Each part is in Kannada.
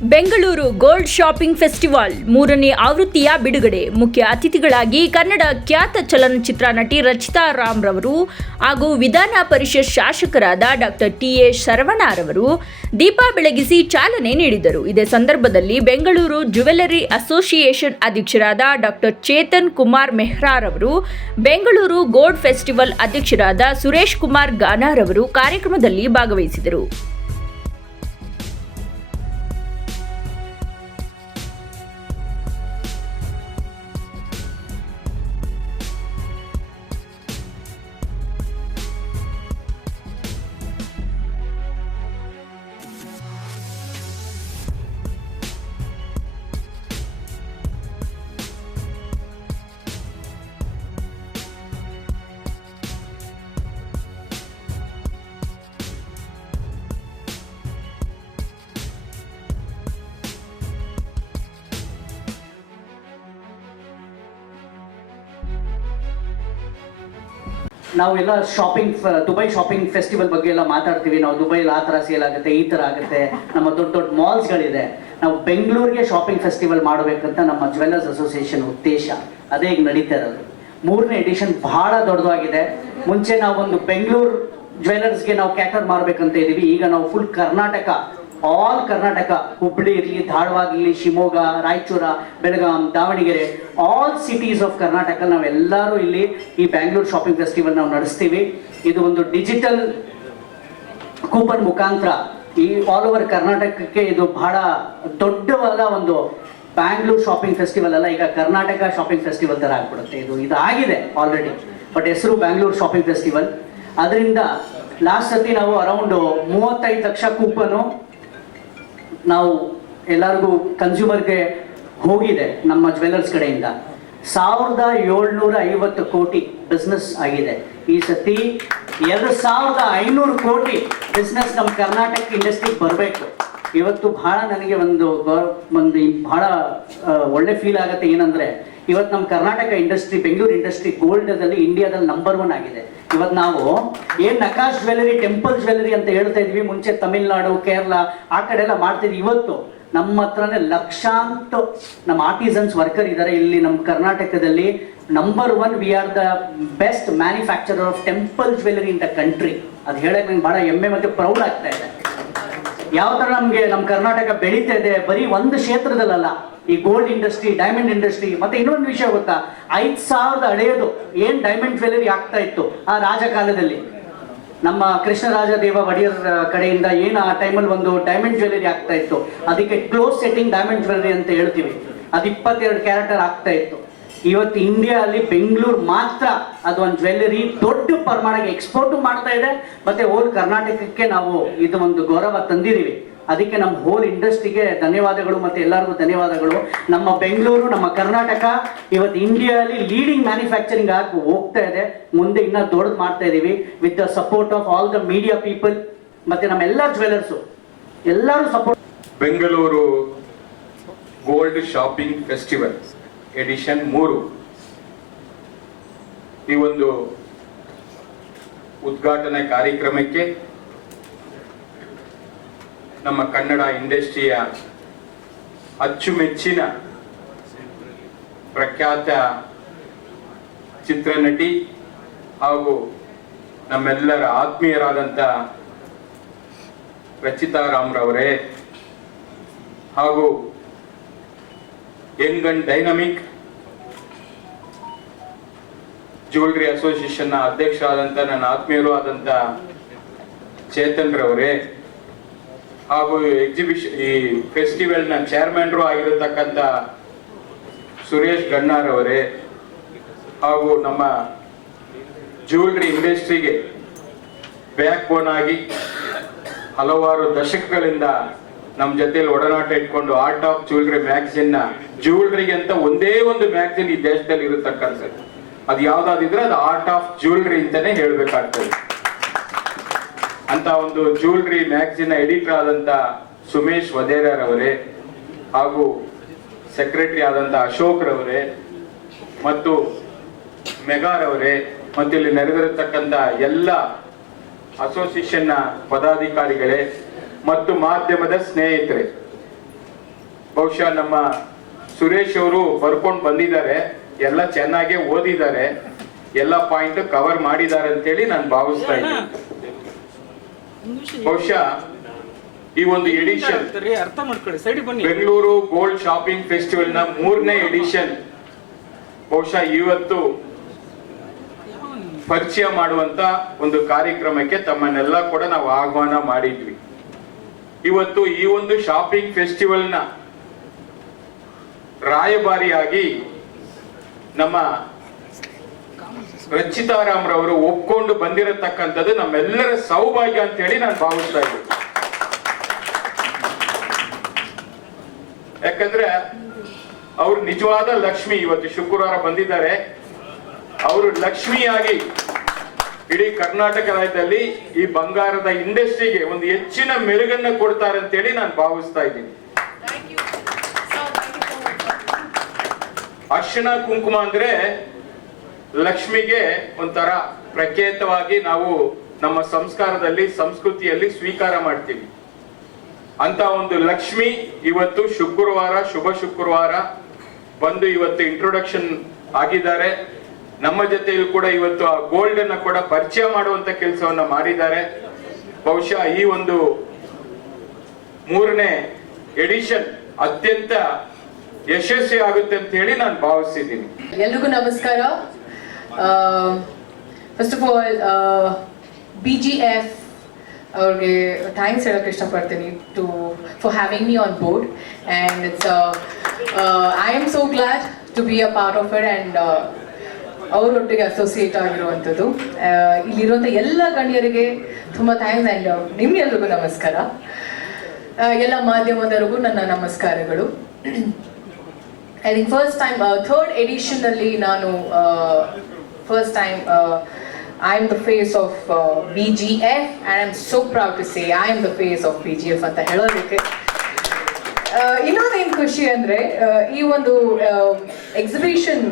ಬೆಂಗಳೂರು ಗೋಲ್ಡ್ ಶಾಪಿಂಗ್ ಫೆಸ್ಟಿವಲ್ 3ನೇ ಆವೃತ್ತಿಯ ಬಿಡುಗಡೆ. ಮುಖ್ಯ ಅತಿಥಿಗಳಾಗಿ ಕನ್ನಡ ಖ್ಯಾತ ಚಲನಚಿತ್ರ ನಟಿ ರಚಿತಾ ರಾಮ್ ರವರು ಹಾಗೂ ವಿಧಾನ ಪರಿಷತ್ ಶಾಸಕರಾದ ಡಾಕ್ಟರ್ ಟಿ.ಎ. ಶರವಣ ರವರು ದೀಪ ಬೆಳಗಿಸಿ ಚಾಲನೆ ನೀಡಿದರು. ಇದೇ ಸಂದರ್ಭದಲ್ಲಿ ಬೆಂಗಳೂರು ಜ್ಯುವೆಲರಿ ಅಸೋಸಿಯೇಷನ್ ಅಧ್ಯಕ್ಷರಾದ ಡಾಕ್ಟರ್ ಚೇತನ್ ಕುಮಾರ್ ಮೆಹ್ರಾ ರವರು, ಬೆಂಗಳೂರು ಗೋಲ್ಡ್ ಫೆಸ್ಟಿವಲ್ ಅಧ್ಯಕ್ಷರಾದ ಸುರೇಶ್ ಕುಮಾರ್ ಗಾನಾ ರವರು ಕಾರ್ಯಕ್ರಮದಲ್ಲಿ ಭಾಗವಹಿಸಿದರು. ನಾವೆಲ್ಲ ದುಬೈ ಶಾಪಿಂಗ್ ಫೆಸ್ಟಿವಲ್ ಬಗ್ಗೆ ಎಲ್ಲ ಮಾತಾಡ್ತೀವಿ. ನಾವು ದುಬೈಲಿ ಆ ಥರ ಸೇಲ್ ಆಗುತ್ತೆ, ಈ ಥರ ಆಗುತ್ತೆ, ನಮ್ಮ ದೊಡ್ಡ ದೊಡ್ಡ ಮಾಲ್ಸ್ಗಳಿದೆ. ನಾವು ಬೆಂಗಳೂರಿಗೆ ಶಾಪಿಂಗ್ ಫೆಸ್ಟಿವಲ್ ಮಾಡಬೇಕಂತ ನಮ್ಮ ಜ್ಯುವೆಲರ್ಸ್ ಅಸೋಸಿಯೇಷನ್ ಉದ್ದೇಶ. ಅದೇ ಈಗ ನಡೀತಾ ಇರೋದು. 3ನೇ ಎಡಿಷನ್ ಬಹಳ ದೊಡ್ಡದಾಗಿದೆ. ಮುಂಚೆ ನಾವೊಂದು ಬೆಂಗಳೂರು ಜ್ಯುವೆಲರ್ಸ್ಗೆ ನಾವು ಕ್ಯಾಟರ್ ಮಾಡಬೇಕಂತ ಇದ್ದೀವಿ. ಈಗ ನಾವು ಫುಲ್ ಕರ್ನಾಟಕ, ಆಲ್ ಕರ್ನಾಟಕ, ಹುಬ್ಬಳ್ಳಿ ಇರಲಿ, ಧಾರವಾಡ ಇರಲಿ, Shivamogga, Raichur, Belgaum, Davanagere, all cities of Karnataka ನಾವೆಲ್ಲರೂ ಇಲ್ಲಿ ಈ ಬ್ಯಾಂಗ್ಳೂರ್ ಶಾಪಿಂಗ್ ಫೆಸ್ಟಿವಲ್ ನಾವು ನಡೆಸ್ತೀವಿ. ಇದು ಒಂದು ಡಿಜಿಟಲ್ ಕೂಪನ್ ಮುಖಾಂತರ ಈ ಆಲ್ ಓವರ್ ಕರ್ನಾಟಕಕ್ಕೆ ಇದು ಬಹಳ ದೊಡ್ಡವಾದ ಒಂದು ಬ್ಯಾಂಗ್ಳೂರ್ ಶಾಪಿಂಗ್ ಫೆಸ್ಟಿವಲ್ ಅಲ್ಲ, ಈಗ ಕರ್ನಾಟಕ ಶಾಪಿಂಗ್ ಫೆಸ್ಟಿವಲ್ ತರ ಆಗ್ಬಿಡುತ್ತೆ. ಇದು ಆಗಿದೆ ಆಲ್ರೆಡಿ, ಬಟ್ ಹೆಸರು ಬ್ಯಾಂಗ್ಳೂರ್ ಶಾಪಿಂಗ್ ಫೆಸ್ಟಿವಲ್. ಅದರಿಂದ ಲಾಸ್ಟ್ ಸತಿ ನಾವು ಅರೌಂಡ್ 35 ಲಕ್ಷ ಕೂಪನು ನಾವು ಎಲ್ಲರಿಗೂ ಕನ್ಸ್ಯೂಮರ್ಗೆ ಹೋಗಿದೆ ನಮ್ಮ ಜ್ಯುವೆಲರ್ಸ್ ಕಡೆಯಿಂದ. 1750 ಕೋಟಿ ಬಿಸ್ನೆಸ್ ಆಗಿದೆ. ಈ ಸತಿ 2500 ಕೋಟಿ ಬಿಸ್ನೆಸ್ ನಮ್ಮ ಕರ್ನಾಟಕ ಇಂಡಸ್ಟ್ರಿಗೆ ಬರಬೇಕು. ಇವತ್ತು ಬಹಳ ನನಗೆ ಒಂದು ಬಹಳ ಒಳ್ಳೆ ಫೀಲ್ ಆಗುತ್ತೆ. ಏನಂದ್ರೆ ಇವತ್ತು ನಮ್ಮ ಕರ್ನಾಟಕ ಇಂಡಸ್ಟ್ರಿ, ಬೆಂಗಳೂರು ಇಂಡಸ್ಟ್ರಿ ಗೋಲ್ಡಲ್ಲಿ ಇಂಡಿಯಾದಲ್ಲಿ ನಂಬರ್ 1 ಆಗಿದೆ. ಇವತ್ತು ನಾವು ನಕಾಶ್ ಜ್ಯುವೆಲರಿ, ಟೆಂಪಲ್ ಜ್ಯುವೆಲರಿ ಅಂತ ಹೇಳ್ತಾ ಇದ್ವಿ. ಮುಂಚೆ ತಮಿಳ್ನಾಡು, ಕೇರಳ ಆ ಕಡೆ ಎಲ್ಲ ಮಾಡ್ತಿದ್ವಿ. ಇವತ್ತು ನಮ್ಮ ಹತ್ರನೇ ಲಕ್ಷಾಂತರ ನಮ್ಮ ಆರ್ಟಿಸನ್ಸ್ ವರ್ಕರ್ ಇದ್ದಾರೆ ಇಲ್ಲಿ ನಮ್ಮ ಕರ್ನಾಟಕದಲ್ಲಿ. Number 1, we are the best manufacturer of temple jewellery in the country. ಅದು ಹೇಳಕ್ ನಂಗೆ ಬಹಳ ಹೆಮ್ಮೆ ಮತ್ತು ಪ್ರೌಡ್ ಆಗ್ತಾ ಇದೆ. ಯಾವ ತರ ನಮ್ಗೆ ನಮ್ಮ ಕರ್ನಾಟಕ ಬೆಳೀತಾ ಇದೆ, ಬರೀ ಒಂದು ಕ್ಷೇತ್ರದಲ್ಲ, ಈ ಗೋಲ್ಡ್ ಇಂಡಸ್ಟ್ರಿ, ಡೈಮಂಡ್ ಇಂಡಸ್ಟ್ರಿ. ಮತ್ತೆ ಇನ್ನೊಂದು ವಿಷಯ ಗೊತ್ತಾ, 5000 ಹಳೆಯದು ಏನ್ ಡೈಮಂಡ್ ಜ್ಯುವೆಲರಿ ಆಗ್ತಾ ಇತ್ತು ಆ ರಾಜಕಾಲದಲ್ಲಿ, ನಮ್ಮ ಕೃಷ್ಣರಾಜ ದೇವ ಒಡೆಯರ್ ಕಡೆಯಿಂದ ಏನು ಆ ಟೈಮಲ್ಲಿ ಒಂದು ಡೈಮಂಡ್ ಜ್ಯುವೆಲರಿ ಆಗ್ತಾ ಇತ್ತು, ಅದಕ್ಕೆ ಕ್ಲೋಸ್ ಸೆಟ್ಟಿಂಗ್ ಡೈಮಂಡ್ ಜ್ಯುವೆಲರಿ ಅಂತ ಹೇಳ್ತೀವಿ. ಅದು 22 ಕ್ಯಾರೆಕ್ಟರ್ ಆಗ್ತಾ ಇತ್ತು. ಇವತ್ತು ಇಂಡಿಯಾ ಅಲ್ಲಿ ಬೆಂಗಳೂರು ಮಾತ್ರ ಅದು ಒಂದು ಜ್ಯುವೆಲರಿ ದೊಡ್ಡ ಪ್ರಮಾಣಕ್ಕೆ ಎಕ್ಸ್ಪೋರ್ಟ್ ಮಾಡ್ತಾ ಇದೆ. ಮತ್ತೆ ಹೋಲ್ ಕರ್ನಾಟಕಕ್ಕೆ ನಾವು ಇದು ಒಂದು ಗೌರವ ತಂದಿದ್ದೀವಿ. ಅದಕ್ಕೆ ನಮ್ಮ ಹೋಲ್ ಇಂಡಸ್ಟ್ರಿಗೆ ಧನ್ಯವಾದಗಳು, ಮತ್ತೆ ಎಲ್ಲರಿಗೂ ಧನ್ಯವಾದಗಳು. ನಮ್ಮ ಬೆಂಗಳೂರು, ನಮ್ಮ ಕರ್ನಾಟಕ ಇವತ್ತು ಇಂಡಿಯಾದಲ್ಲಿ ಲೀಡಿಂಗ್ ಮ್ಯಾನುಫ್ಯಾಕ್ಚರಿಂಗ್ ಆಗಿ ಹೋಗ್ತಾ ಇದೆ. ಮುಂದೆ ಇನ್ನೂ ದೊಡ್ಡದು ಮಾಡ್ತಾ ಇದೀವಿ with the support of all the media people, ಮತ್ತೆ ನಮ್ಮ ಎಲ್ಲ ಜ್ಯುವೆಲರ್ಸು ಎಲ್ಲರೂ support. Bengaluru gold shopping festival edition 3 ಈ ಒಂದು ಉದ್ಘಾಟನಾ ಕಾರ್ಯಕ್ರಮಕ್ಕೆ ನಮ್ಮ ಕನ್ನಡ ಇಂಡಸ್ಟ್ರಿಯ ಅಚ್ಚುಮೆಚ್ಚಿನ ಪ್ರಖ್ಯಾತ ಚಿತ್ರನಟಿ ಹಾಗೂ ನಮ್ಮೆಲ್ಲರ ಆತ್ಮೀಯರಾದಂಥ ರಚಿತಾ ರಾಮ್ ರವರೇ, ಹಾಗೂ ಯಂಗ್ ಅಂಡ್ ಡೈನಮಿಕ್ ಜ್ಯುವೆಲರಿ ಅಸೋಸಿಯೇಷನ್ನ ಅಧ್ಯಕ್ಷರಾದಂಥ ನನ್ನ ಆತ್ಮೀಯರು ಆದಂಥ ಚೇತನ್ ರವರೇ, ಹಾಗೂ ಈ ಫೆಸ್ಟಿವಲ್ನ ಚೇರ್ಮನ್ರು ಆಗಿರತಕ್ಕಂಥ ಸುರೇಶ್ ಗಣ್ಣಾರವರೇ, ಹಾಗೂ ನಮ್ಮ ಜ್ಯುವೆಲರಿ ಇಂಡಸ್ಟ್ರಿಗೆ ಬ್ಯಾಕ್ ಬೋನ್ ಆಗಿ ಹಲವಾರು ದಶಕಗಳಿಂದ ನಮ್ಮ ಜೊತೆಯಲ್ಲಿ ಒಡನಾಟ ಇಟ್ಕೊಂಡು ಆರ್ಟ್ ಆಫ್ ಜ್ಯುವೆಲರಿ ಮ್ಯಾಗಝಿನ್ ಜ್ಯುವೆಲರಿಗೆ ಅಂತ ಒಂದೇ ಒಂದು ಮ್ಯಾಗಝಿನ್ ಈ ದೇಶದಲ್ಲಿ ಇರತಕ್ಕಂಥದ್ದು. ಅದು ಯಾವ್ದಾದಿದ್ರೆ ಅದು ಆರ್ಟ್ ಆಫ್ ಜ್ಯುವೆಲರಿ ಅಂತಾನೆ ಹೇಳ್ಬೇಕಾಗ್ತದೆ. ಅಂತ ಒಂದು ಜ್ಯುವೆಲರಿ ಮ್ಯಾಗಝಿನ್ ಎಡಿಟರ್ ಆದಂತ ಸುಮೇಶ್ ವದೇರವರೇ, ಹಾಗೂ ಸೆಕ್ರೆಟರಿ ಆದಂತ ಅಶೋಕ್ ರವರೇ, ಮತ್ತು ಮೆಗಾರವರೇ, ಮತ್ತು ಇಲ್ಲಿ ನೆರೆದಿರತಕ್ಕಂತ ಎಲ್ಲ ಅಸೋಸಿಯೇಷನ್ನ ಪದಾಧಿಕಾರಿಗಳೇ ಮತ್ತು ಮಾಧ್ಯಮದ ಸ್ನೇಹಿತರೆ, ಬಹುಶಃ ನಮ್ಮ ಸುರೇಶ್ ಅವರು ಬರ್ಕೊಂಡು ಬಂದಿದ್ದಾರೆ, ಎಲ್ಲ ಚೆನ್ನಾಗೇ ಓದಿದ್ದಾರೆ, ಎಲ್ಲ ಪಾಯಿಂಟ್ ಕವರ್ ಮಾಡಿದ್ದಾರೆ ಅಂತೇಳಿ ನಾನು ಭಾವಿಸ್ತಾ ಇದ್ದೀನಿ. ಬಹುಶಃ ಈ ಒಂದು ಎಡಿಷನ್ ಅರ್ಥ ಮಾಡ್ಕೊಳ್ಳಿ, ಸೈಡ್ ಬನ್ನಿ. ಬೆಂಗಳೂರು ಗೋಲ್ಡ್ ಶಾಪಿಂಗ್ ಫೆಸ್ಟಿವಲ್ ನ 3ನೇ ಎಡಿಷನ್ ಬಹುಶಃ ಇವತ್ತು ಪರಿಚಯ ಮಾಡುವಂತ ಒಂದು ಕಾರ್ಯಕ್ರಮಕ್ಕೆ ತಮ್ಮನ್ನೆಲ್ಲ ಕೂಡ ನಾವು ಆಹ್ವಾನ ಮಾಡಿದ್ವಿ. ಇವತ್ತು ಈ ಒಂದು ಶಾಪಿಂಗ್ ಫೆಸ್ಟಿವಲ್ ನ ರಾಯಭಾರಿಯಾಗಿ ನಮ್ಮ ರಚಿತಾರಾಮ್ರವರು ಒಪ್ಕೊಂಡು ಬಂದಿರತಕ್ಕಂಥದ್ದು ನಮ್ಮೆಲ್ಲರ ಸೌಭಾಗ್ಯ ಅಂತ ಹೇಳಿ ನಾನು ಭಾವಿಸ್ತಾ ಇದ್ದೀನಿ. ಯಾಕಂದ್ರೆ ಅವರು ನಿಜವಾದ ಲಕ್ಷ್ಮಿ. ಇವತ್ತು ಶುಕ್ರವಾರ ಬಂದಿದ್ದಾರೆ, ಅವರು ಲಕ್ಷ್ಮಿಯಾಗಿ ಇಡೀ ಕರ್ನಾಟಕ ರಾಜ್ಯದಲ್ಲಿ ಈ ಬಂಗಾರದ ಇಂಡಸ್ಟ್ರಿಗೆ ಒಂದು ಹೆಚ್ಚಿನ ಮೆರುಗನ್ನ ಕೊಡ್ತಾರೆ ಅಂತೇಳಿ ನಾನು ಭಾವಿಸ್ತಾ ಇದ್ದೀನಿ. ಅರ್ಶಿಣ ಕುಂಕುಮ ಅಂದ್ರೆ ಲಕ್ಷ್ಮಿಗೆ ಒಂಥರ ಪ್ರಖ್ಯಾತವಾಗಿ ನಾವು ನಮ್ಮ ಸಂಸ್ಕಾರದಲ್ಲಿ ಸಂಸ್ಕೃತಿಯಲ್ಲಿ ಸ್ವೀಕಾರ ಮಾಡ್ತೀವಿ. ಅಂತ ಒಂದು ಲಕ್ಷ್ಮಿ ಇವತ್ತು ಶುಕ್ರವಾರ, ಶುಭ ಶುಕ್ರವಾರ ಬಂದು ಇವತ್ತು ಇಂಟ್ರೊಡಕ್ಷನ್ ಆಗಿದ್ದಾರೆ. ನಮ್ಮ ಜೊತೆಯಲ್ಲಿ ಕೂಡ ಇವತ್ತು ಆ ಗೋಲ್ಡ್ ಅನ್ನ ಕೂಡ ಪರಿಚಯ ಮಾಡುವಂತ ಕೆಲಸವನ್ನ ಮಾಡಿದ್ದಾರೆ. ಬಹುಶಃ ಈ ಒಂದು 3ನೇ ಎಡಿಷನ್ ಅತ್ಯಂತ ಯಶಸ್ವಿ ಆಗುತ್ತೆ ಅಂತ ಹೇಳಿ ನಾನು ಭಾವಿಸಿದ್ದೀನಿ. ಎಲ್ರಿಗೂ ನಮಸ್ಕಾರ. ಫಸ್ಟ್ ಆಫ್ ಆಲ್ BGF ಅವ್ರಿಗೆ ಥ್ಯಾಂಕ್ಸ್ ಹೇಳೋಕ್ಕೆ ಇಷ್ಟಪಡ್ತೀನಿ for having me on board, and it's I am so glad to be a part of it and ಅವರೊಟ್ಟಿಗೆ ಅಸೋಸಿಯೇಟ್ ಆಗಿರುವಂಥದ್ದು. ಇಲ್ಲಿರುವಂಥ ಎಲ್ಲ ಗಣ್ಯರಿಗೆ ತುಂಬ ಥ್ಯಾಂಕ್ಸ್, ಆ್ಯಂಡ್ ನಿಮ್ಗೆಲ್ರಿಗೂ ನಮಸ್ಕಾರ. ಎಲ್ಲ ಮಾಧ್ಯಮದವರಿಗೂ ನನ್ನ ನಮಸ್ಕಾರಗಳು. I think first time 3rd ಎಡಿಷನ್ನಲ್ಲಿ ನಾನು first time I am the face of BGF, and I am so proud to say I am the face of BGF ಅಂತ ಹೇಳೋದಕ್ಕೆ. ಇನ್ನೊಂದೇನು ಖುಷಿ ಅಂದರೆ ಈ ಒಂದು ಎಕ್ಸಿಬಿಷನ್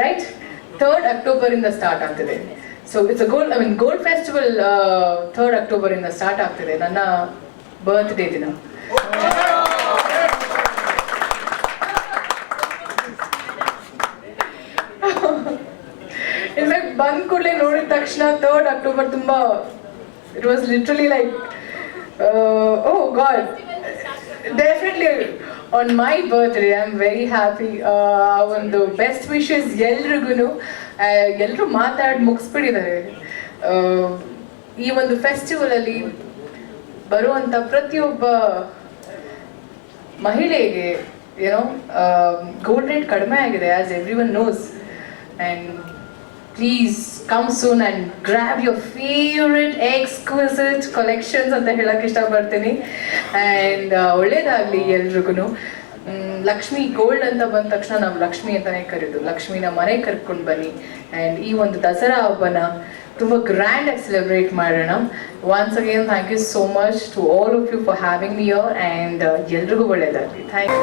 ರೈಟ್ 3rd ಅಕ್ಟೋಬರಿಂದ ಸ್ಟಾರ್ಟ್ ಆಗ್ತಿದೆ. So it's gold festival 3rd ಅಕ್ಟೋಬರಿಂದ ಸ್ಟಾರ್ಟ್ ಆಗ್ತಿದೆ, ನನ್ನ ಬರ್ತ್ಡೇ ದಿನ. ಇನ್ಫ್ಯಾಕ್ಟ್ ಬಂದ ಕೂಡಲೇ ನೋಡಿದ ತಕ್ಷಣ 3rd ಅಕ್ಟೋಬರ್ ತುಂಬ it was literally like oh god, definitely on my birthday I am very happy. ಒಂದು ಬೆಸ್ಟ್ ವಿಶಸ್ ಎಲ್ರಿಗೂ. ಎಲ್ಲರೂ ಮಾತಾಡಿ ಮುಗಿಸ್ಬಿಟ್ಟಿದ್ದಾರೆ. ಈ ಒಂದು ಫೆಸ್ಟಿವಲಲ್ಲಿ ಬರುವಂಥ ಪ್ರತಿಯೊಬ್ಬ ಮಹಿಳೆಗೆ ಏನೋ ಗೋಲ್ಡ್ ರೇಟ್ ಕಡಿಮೆ ಆಗಿದೆ, as every one knows. And please come soon and grab your favorite exquisite collections ಅಂತ ಹೇಳಕ್ಕೆ ಇಷ್ಟಪಡ್ತೀನಿ. ಆ್ಯಂಡ್ ಒಳ್ಳೇದಾಗಲಿ ಎಲ್ರಿಗೂ. ಲಕ್ಷ್ಮಿ ಗೋಲ್ಡ್ ಅಂತ ಬಂದ ತಕ್ಷಣ ನಾವು ಲಕ್ಷ್ಮಿ ಅಂತಲೇ ಕರೆಯೋದು. ಲಕ್ಷ್ಮಿನ ಮನೆಗೆ ಕರ್ಕೊಂಡು ಬನ್ನಿ, ಆ್ಯಂಡ್ ಈ ಒಂದು ದಸರಾ ಹಬ್ಬನ ತುಂಬ ಗ್ರ್ಯಾಂಡಾಗಿ ಸೆಲೆಬ್ರೇಟ್ ಮಾಡೋಣ. Once again thank you so much to all of you for having me here, and ಎಲ್ರಿಗೂ ಒಳ್ಳೇದಾಗಲಿ. Thank you.